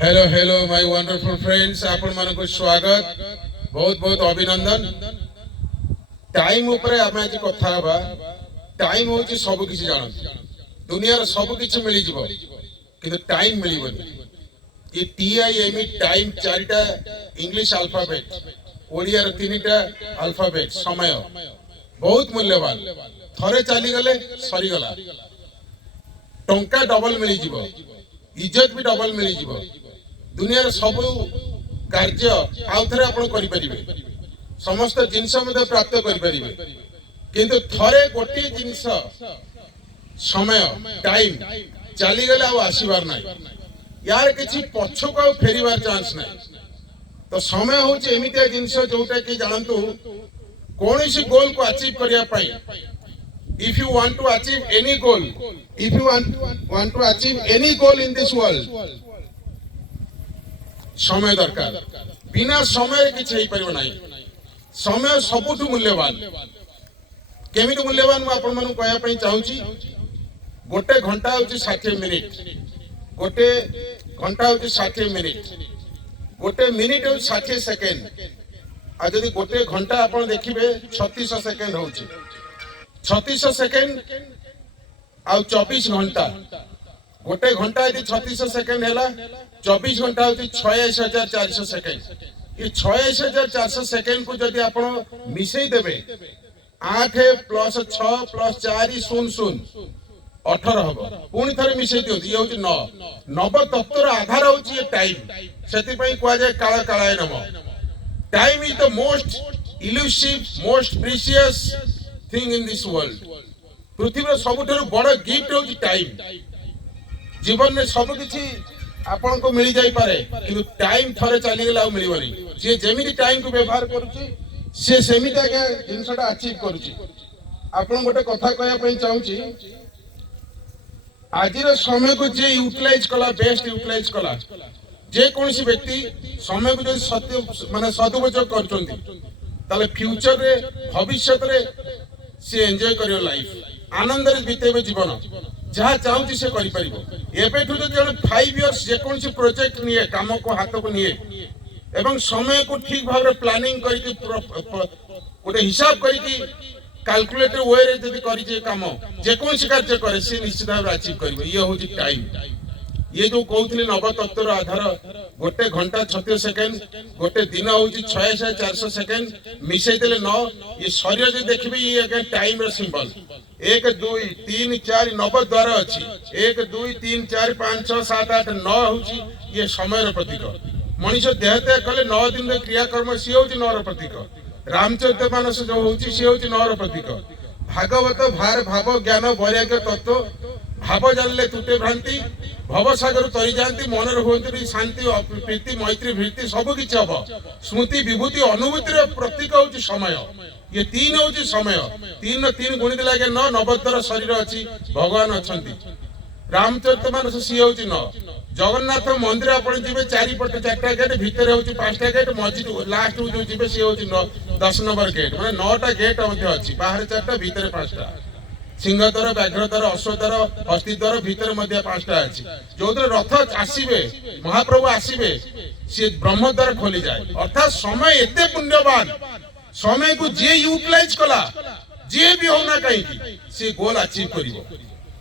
Hello hello my wonderful friends आपण मन को स्वागत बहुत बहुत अभिनंदन। टाइम ऊपर आम आज कथा हवा। टाइम होची सब किछि जान दुनिया रे सब किछि मिली जिवो किंतु टाइम मिलिबनी। ये TIME टाइम चारिटा इंग्लिश अल्फाबेट ओडिया रे तीनटा अल्फाबेट समय बहुत मूल्यवान। थरे चली गले सरी गला टंका डबल मिली जिवो इज्जत भी डबल मिली जिवो दुनिया रे सब कार्य आउ थरे आपण करि परिबे समस्त जिंस मध्ये प्राप्त करि परिबे किंतु थरे गोटी जिंस समय टाइम चली गले आ आसीबार नै यार किछि पछो को फेरीबार चांस नै। तो समय होची एमितिया जिंस जोटा कि जानंतु कोनोसी गोल को अचीव करिया पई if you want to achieve any goal, if you want to achieve any goal in this world, समय दरकार। बिना समय किछ हेई परिबो नाही। समय सबुठु मूल्यवान। केमिति मूल्यवान म आपन मानु कहया पई चाहूची। गोटे घंटा होची 60 मिनिट, गोटे घंटा होची 60 मिनिट, गोटे मिनिट होची 60 सेकेंड। आ जदि गोटे घंटा आपन देखिबे 36 सेकेंड होची 36 सेकेंड आउ 24 घंटा। गोटे घंटा यदि 36 सेकेंड हैला 24 घंटा होती 86,400 सेकेंड। ये 86,400 सेकेंड को जदि आपण मिसई देबे 8 प्लस 6 प्लस 4 0 18 हबो। पुणी थरे मिसई दियो ये होची 9 नव तत्वर आधार होची ये टाइम। सेति पई कोआ जाय काला कालाय नमो। Time is the most elusive most precious thing in this world. पृथ्वी रे सबुठारु बड़ गिफ्ट होची टाइम। जीवन में सब किछि आपन को मिली जाई पारे किंतु टाइम थरे चली गेला आ मिलिबनी। जे जेमिति टाइम को व्यवहार करूची से सेमिति के जिंसटा अचीव करूची। आपन गोटे कथा कहया पई चाहूची आजिर समय को जे यूटिलाइज कला बेस्ट यूटिलाइज कला जे कोनसी व्यक्ति समय को जो सत्य माने सदुपयोग करचोंती ताले फ्यूचर रे भविष्य रे से एंजॉय करियो लाइफ आनंद रे बितेबे जीवन जहाँ चाहूँ से एबेठू जो जन 5 इयर्स जेकोसी प्रोजेक्ट निये काम को हाथ को निये एवं समय को ठीक भाव रे प्लानिंग करके गोटे हिसाब करके कैलकुलेटेड वे रे जदी करि जे काम जेकोसी कार्य करे से निश्चित भाव अचीव करिवो। ये होची टाइम। ये जो कहउथले नव तत्वर आधार गोटे घंटा 36 सेकेंड गोटे दिन होची 6400 सेकेंड मिसई देले 9 ये शरीर जे देखबे ये अगे टाइम रे सिंबल 1 2 3 4 9 द्वारा अछि 1 2 3 4 5 6 7 8 9 होची ये समय रो प्रतीक। मनुष्य देहते कले 9 दिन रे क्रिया कर्म सी होची 9 रो प्रतीक। रामचरित मानस जो होची सी होची 9 रो प्रतीक। भागवत भार भाव ज्ञान वैराग्य तत्व भाव जानले तुटे भ्रांति भव सागर तरी जानती मनर होती शांति प्रीति मैत्री भीति सब किछि हबो। स्मृति विभूति अनुभूति रो प्रतीक होची समय। ये 3 होची समय 3 गुणित लागे 9 नवद्वर शरीर अछि भगवान अछंती। रामचरित मानस सी होची 9 जगन्नाथ मंदिर आपण जिबे 4 पटे 4टा गेट भीतर होची 5टा गेट मस्जिद लास्ट जो जिबे सी होची 10 नंबर गेट माने 9टा गेट मध्ये अछि बाहर 4टा भीतर 5टा सिंहद्वार व्याघ्रद्वार अश्वद्वार हस्तिद्वार भीतर मध्य 5टा अछि। जो रथ आसीबे महाप्रभु आसीबे से ब्रह्मद्वार खोली जाए। अर्थात समय एते पुण्यवान समय को जे यूटिलाइज कला जे भी होना कहीं से गोल अचीव करिवो।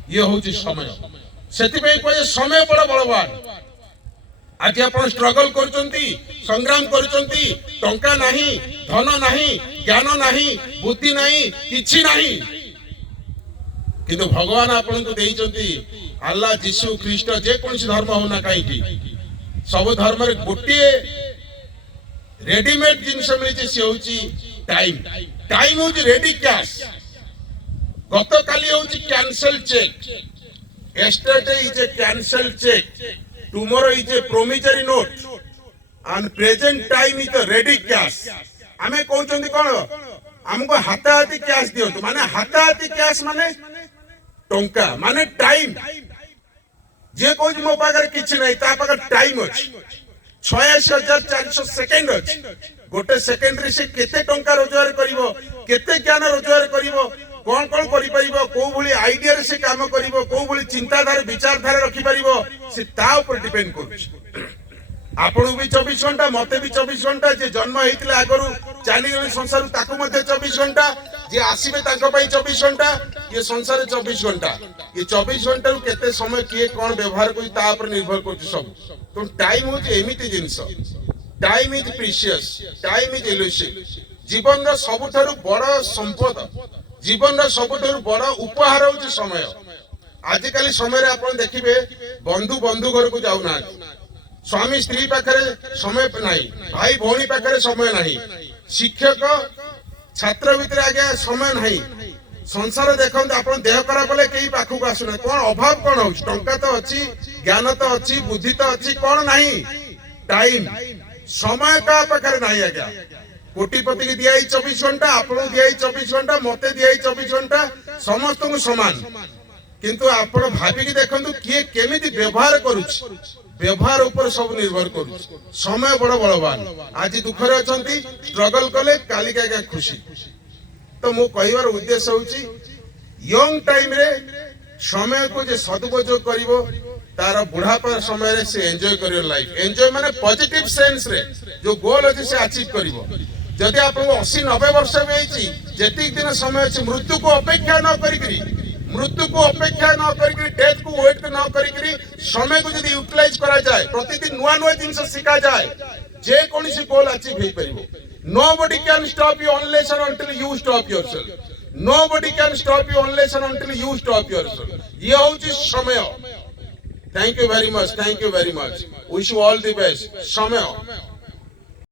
ये होची समय। सेति पे कोइ समय बड़ बलवान। आज आपण स्ट्रगल करचंती संग्राम करचंती टंका नाही धन नाही ज्ञान नाही बुद्धि नाही किछि नाही किंतु भगवान आपण को देइचंती अल्लाह जीसु ख्रीष्ट जे कोनसी धर्म होना कहीं सब धर्म रे गोटे रेडीमेड जिनस मिली से होची टाइम। टाइम होची रेडी कैश। गत काली होची cancel cheque. Yesterday is a cancel cheque tomorrow is a promissory note and present time is the ready cash. आमे कहउचंती कोन हमको हाथा हाथी कैश दियो माने हाथा हाथी कैश माने टंका माने टाइम। जे कोज मो पाकर किछ नै ता पाकर टाइम अछि 86,400 सेकेंड अछि। गोटे सेकेंड रे से केते टंका रोजगार करिवो केते ज्ञान रोजगार करिवो कोन कोन करि परिबो को भली आईडिया रे से काम करिवो को भली चिंताधारा विचारधारा रखि परिबो से ता ऊपर डिपेंड करू। आपन भी 24 घंटा मते भी 24 घंटा जे जन्म हेतिले आगरु चली गले संसार ताको मध्ये 24 घंटा जे आसीबे ताको पई 24 घंटा ये संसार 24 घंटा ये 24 घंटा रु केते समय किए कोन व्यवहार कोइ ता पर निर्भर करछ सब तो टाइम हो जे एमिति जिंस time is precious time is elusive जीवन रो सबठारु बड़ संपद जीवन रो सबठारु बड़ उपहार हो समय आजिकल समय रे आपण देखिबे बंधु बंधु घर को जाउ ना स्वामी स्त्री पाखरे समय नहीं भाई भौणी पाखरे समय नहीं शिक्षक छात्र भितर आगे समय नहीं संसार देखते आपण देह खराब हेले कई पाखक आसुना कौन अभाव कौन हो टंका तो अच्छी ज्ञान तो अच्छी बुद्धि तो अच्छी कौन नहीं टाइम समय का पाखरे नहीं आज्ञा कोटिपति की दिया 24 घंटा आपन दिया 24 घंटा मते दिया 24 घंटा समस्त को समान किंतु आपण भाबिकी देखंतु किए केमिति व्यवहार करूछ व्यवहार ऊपर सब निर्भर करू समय बड़ बलवान आज दुखरे अछंती स्ट्रगल कले काली का खुशी तो मो कहबार उद्देश्य होची यंग टाइम रे समय को जे सदुपयोग करिवो तार बुढ़ापा समय रे से एंजॉय करियो लाइफ एंजॉय माने पॉजिटिव सेंस रे जो गोल अछि से अचीव करिवो जदि आपन 80 90 वर्ष में आइची जेतिक दिन समय अछि मृत्यु को अपेक्षा न करिकरी मृत्यु को अपेक्षा न करिकरी डेथ को वेट न करिकरी समय को यदि यूटिलाइज करा जाए प्रतिदिन नुआ नुआ जिंस सिखा जाए जे कोनसी गोल अचीव हे परिबो nobody can stop you unless and until you stop yourself nobody can stop you unless and until you stop yourself ये होची समय thank you very much wish you all the best समय